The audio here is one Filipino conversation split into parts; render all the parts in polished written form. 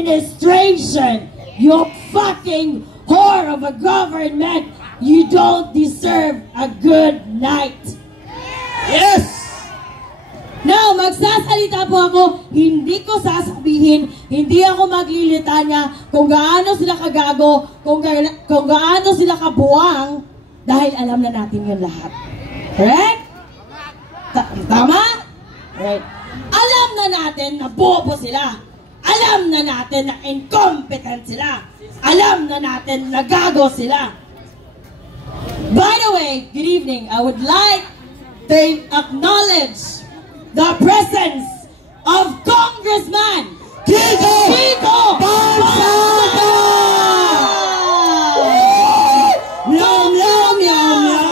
administration. You fucking whore of a government. You don't deserve a good night. Yes! Now, magsasalita po ako, hindi ko sasabihin, hindi ako maglilitanya kung gaano sila kagago, kung gaano sila kabuwang, dahil alam na natin yun lahat. Correct? Tama? Right. Alam na natin na bobo sila. Alam na natin na incompetent sila. Alam na natin na gago sila. By the way, good evening. I would like to acknowledge the presence of Congressman Kiko Barzaga! Meow, meow, meow, meow!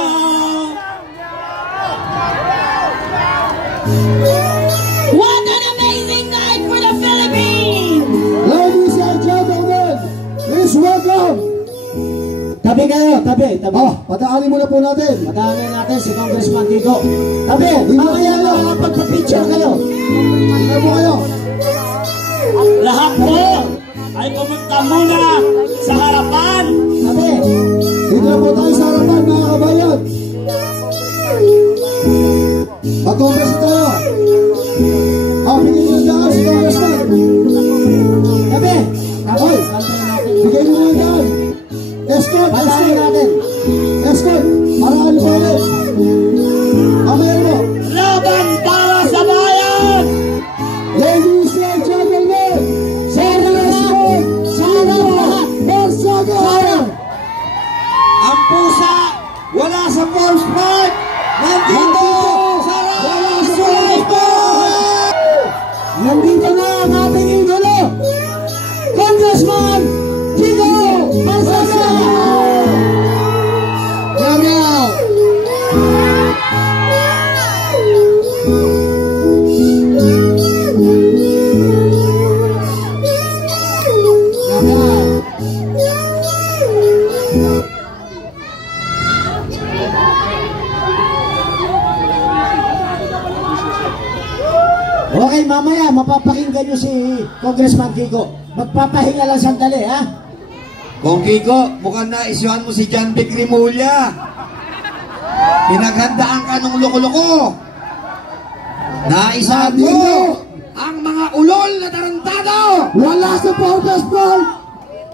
What an amazing night for the Philippines! Ladies and gentlemen, please welcome. Tabi kayo, tabi. Oh, pataanin muna po natin. Pataanin natin si Congressman Kiko. Tabi, mamaya na pagpa-picture kayo. Ano po kayo? Lahat po ay pumunta muna sa harapan. Tabi. Dito na po tayo sa harapan, mga kabayan. Mag-congress tayo. Bigyan nyo ng daan si Congressman. Tabi. Tabi. Bigyan nyo ng daan. Escort, pataanin natin. Escort, maraan po ulit. Mamaya mo. Laban para sa bayan! Ladies and gentlemen, Congressman Kiko Barzaga! Ang pusa, wala sa Force Park! Nandito sa Rasulito! Nandito na ang ating idolo, Congressman Kiko Barzaga! Meow! Okay, mamaya mapapakinggan nyo si Congressman Kiko. Magpapahinga lang sandali, ha? Kung Kiko, mukhang naisyuhan mo si John Vic Rimulya. Pinaghandaan ka nung loko-loko. Naisahan mo ang mga ulol na tarantado. Wala sa Forbes Park!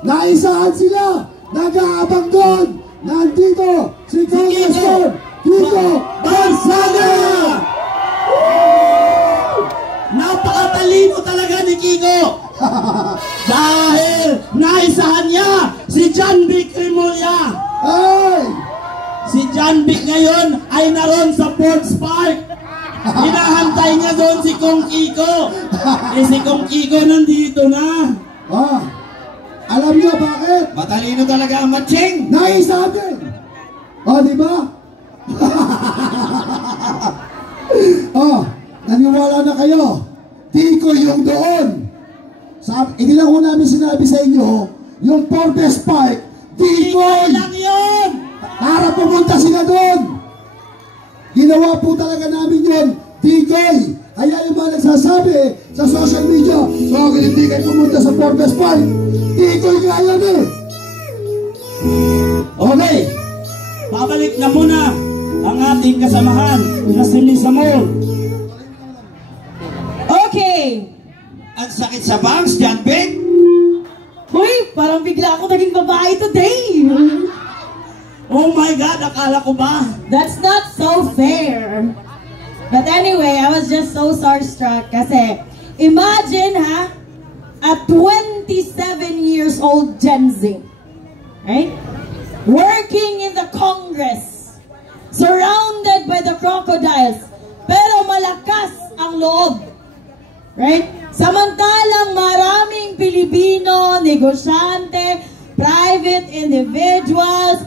Naisahan sila! Nag-aabang doon! Nandito si Congressman Kiko Barzaga! Napakatalino talaga ni Kiko! Dahil naisahan niya si John Vic Rimulya! Hey! Si John Vic ngayon ay naroon sa Force Park! Hinahantay niya doon si Kong Kiko! Si Kong Kiko nandito na! Ah, alam niyo bakit? Matalino talaga ang matching. Naisabi! Oh, di ba? Oh, naniwala na kayo. Tiko yung doon. Hindi lang ko namin sinabi sa inyo, yung Forbes Park, Tiko lang yun! para pumunta sila doon. Ginawa po talaga namin yun, Tikoy. Kaya yung mga nagsasabi sa social media, bakit hindi kayo pumunta sa Forbes Park? Tikoy nga yan eh. Okay, babalik na muna ang ating kasamahan na si Lisa Moore. Okay. Ang sakit sa bangs, John Vic. Uy, parang bigla ako naging babae today. Oh my God, akala ko ba? That's not so fair. But anyway, I was just so starstruck kasi imagine a 27 years old Gen Z, right? Working in the Congress, surrounded by the crocodiles, pero malakas ang loob, right? Samantalang maraming Pilipino, negosyante, private individuals,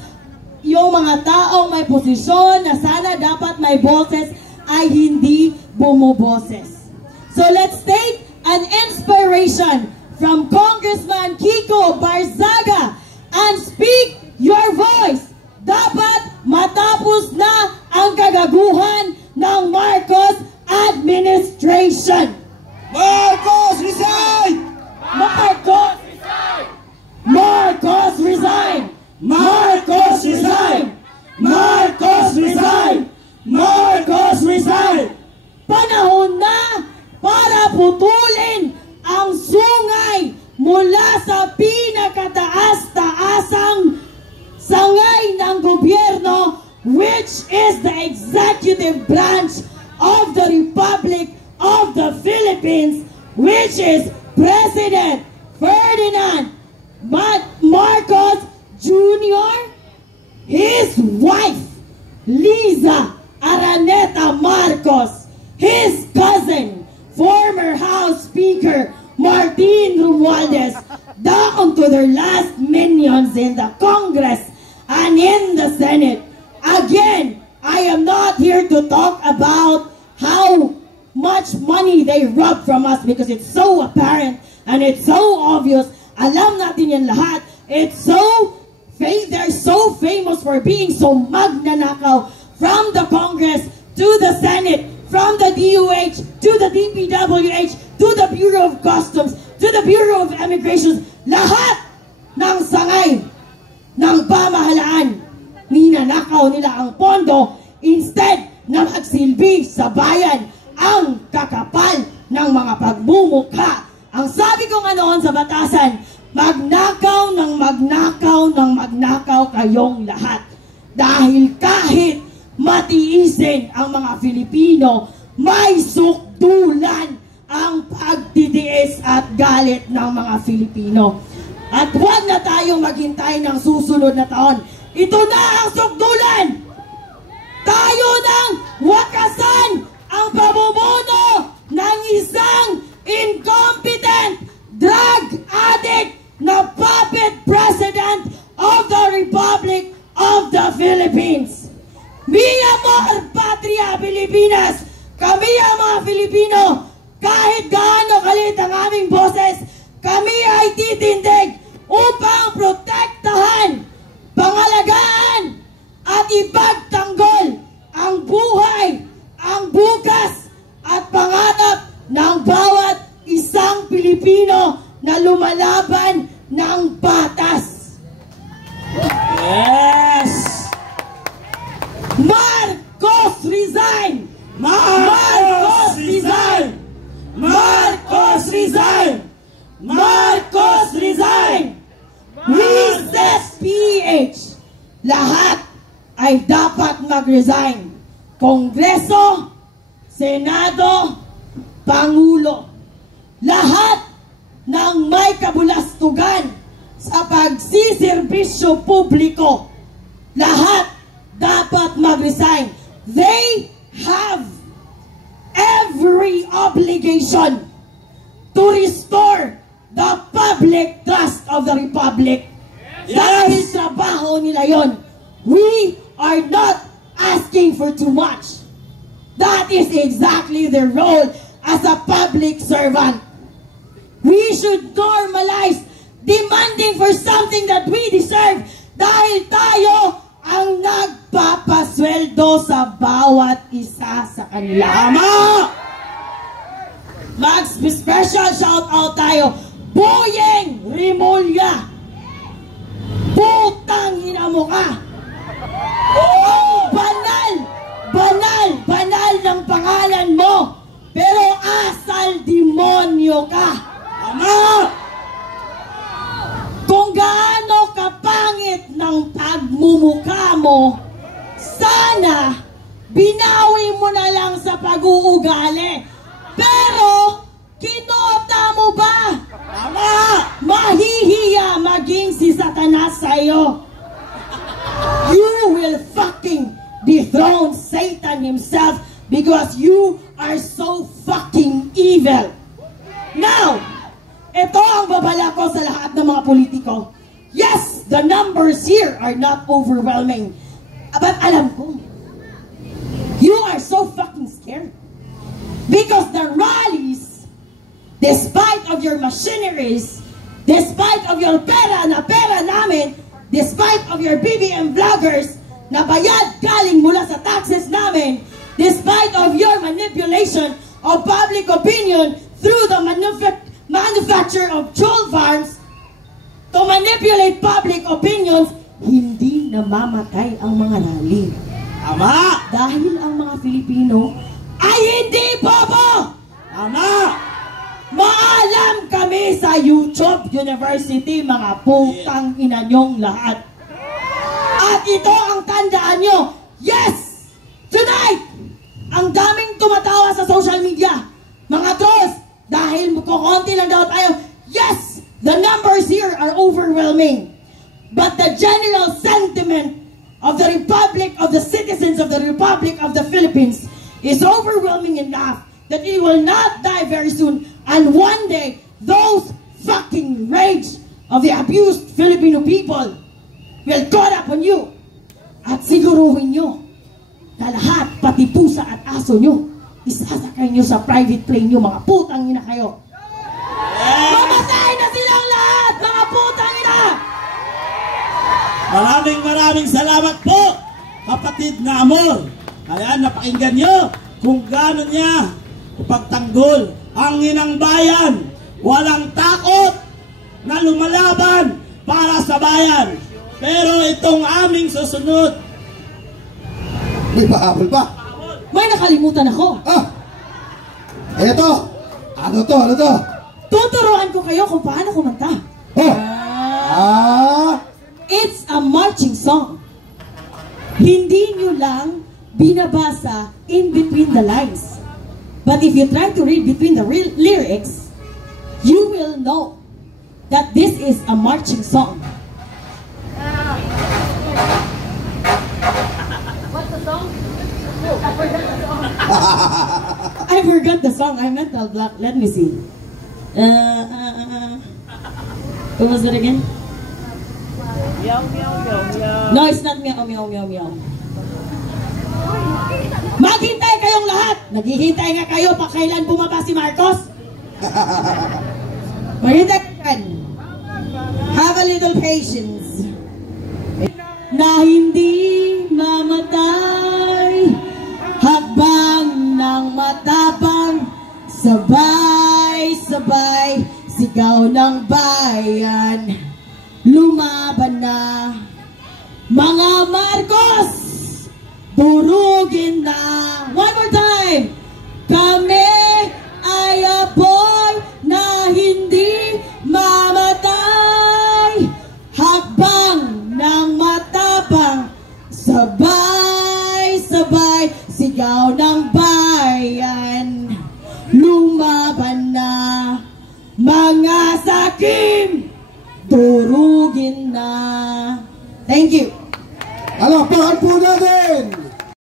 yung mga taong may posisyon na sana dapat may boses ay hindi bumuboses. So let's take an inspiration from Congressman Kiko Barzaga and speak your voice. Dapat matapos na ang kagaguhan ng Marcos administration. Marcos, resign! Marcos resign! Marcos resign! Marcos resign! Marcos resign! Marcos resign! Panahon na para putulin ang sungay mula sa pinakataas-taasang sangay ng gobyerno, which is the executive branch of the Republic of the Philippines, which is President Ferdinand Marcos Jr., his wife, Liza Araneta Marcos, his cousin, former House Speaker Martin Romualdez, down to their last minions in the Congress and in the Senate. Again, I am not here to talk about how much money they rob from us because it's so apparent and it's so obvious. Alam natin yan lahat. They're so famous for being so magnanakaw, from the Congress to the Senate, from the DOH to the DPWH to the Bureau of Customs to the Bureau of Immigration. Lahat ng sangay ng pamahalaan, ninanakaw nila ang pondo instead na magsilbi sa bayan ang kakapal ng mga pagmumukha. Ang sabi ko nga noon sa batasan, magnakaw ng magnakaw ng magnakaw kayong lahat. Dahil kahit matiisin ang mga Filipino, may sukdulan ang pagtitiis at galit ng mga Filipino. At huwag na tayong maghintay ng susunod na taon. Ito na ang sukdulan! Tayo nang wakasan ang pamumuno ng isang incompetent drug addict na puppet president of the Republic of the Philippines. Mi amor, patria, Pilipinas! Kami ang mga Filipino, kahit gaano kalit ang aming boses, kami ay titindig upang protektahan, pangalagaan, at ipagtanggol ang buhay, ang bukas, at pangarap ng bawat isang Pilipino na lumalaban ng patas. Yes! Marcos resign! Marcos resign! Marcos resign! Marcos resign! Recess PH! Lahat ay dapat mag-resign. Kongreso, Senado, Pangulo. Lahat ng may kabulastugan sa pagsiserbisyo publiko, lahat dapat mag-resign. They have every obligation to restore the public trust of the Republic. Yes. Dahil trabaho nila yon. We are not asking for too much. That is exactly their role as a public servant. We should normalize demanding for something that we deserve dahil tayo ang nagpapasweldo sa bawat isa sa kanila. Tama! Mag-special shout out tayo. Boyeng Rimulya! Putang ina mo ka! Ang banal ng pangalan mo, pero asal demonyo ka. Tama! Kung gaano kapangit ng pagmumukha mo, sana binawi mo na lang sa pag-uugali. Pero, kinota mo ba? Tama! Mahihiya maging si Satanas sa'yo. You will fucking dethrone Satan himself because you are so fucking evil. Now, ito ang babala ko sa lahat ng mga politiko. Yes, the numbers here are not overwhelming. But alam ko, you are so fucking scared. Because the rallies, despite of your machineries, despite of your pera na pera namin, despite of your BBM vloggers na bayad galing mula sa taxes namin, despite of your manipulation of public opinion through the manufacturer of troll farms to manipulate public opinions, hindi namamatay ang mga rally. Tama! Dahil ang mga Filipino ay hindi bobo! Tama! Maalam kami sa YouTube University, mga putang ina nyong lahat. At ito ang tandaan nyo. Yes! Tonight! Ang daming tumatawa sa social media. Mga trolls, dahil kukunti lang daw tayo. Yes! The numbers here are overwhelming. But the general sentiment of the Republic, of the citizens of the Republic of the Philippines is overwhelming enough that it will not die very soon. And one day, those fucking rage of the abused Filipino people will caught up on you. At siguruhin nyo na lahat, pati pusa at aso nyo, isasakay nyo sa private plane nyo, mga putang ina kayo. Mamatay na silang lahat, mga putang ina! Maraming salamat po, kapatid na Amor. Ayan, napakinggan nyo kung gaano niya ipagtanggol ang inang bayan. Walang takot na lumalaban para sa bayan. Pero itong aming susunod. May pahabol pa. May nakalimutan ako. Eto. Ano to? Tuturuan ko kayo kung paano kumanta. It's a marching song. Hindi nyo lang binabasa in between the lines. But if you try to read between the lyrics, you will know that this is a marching song. What's the song? I forgot the song. I forgot the song. I meant the block. Let me see. What was it again? Meow, meow, meow, meow. No, it's not meow, meow, meow, meow. Maghintay kayong lahat. Naghihintay nga kayo pa kailan bumaba si Marcos. Maghintay kayo. Have a little patience. Na hindi mamatay, hakbang ng matapang, sabay-sabay, sigaw ng bayan, lumaban na. Mga Marcos, durugin na. One more time. Kami ay apoy na hindi mamatay, hakbang ng matapang, sabay-sabay, sigaw ng bayan, lumaban na. Mga sakim, durugin na. Thank you. Palakpakan po natin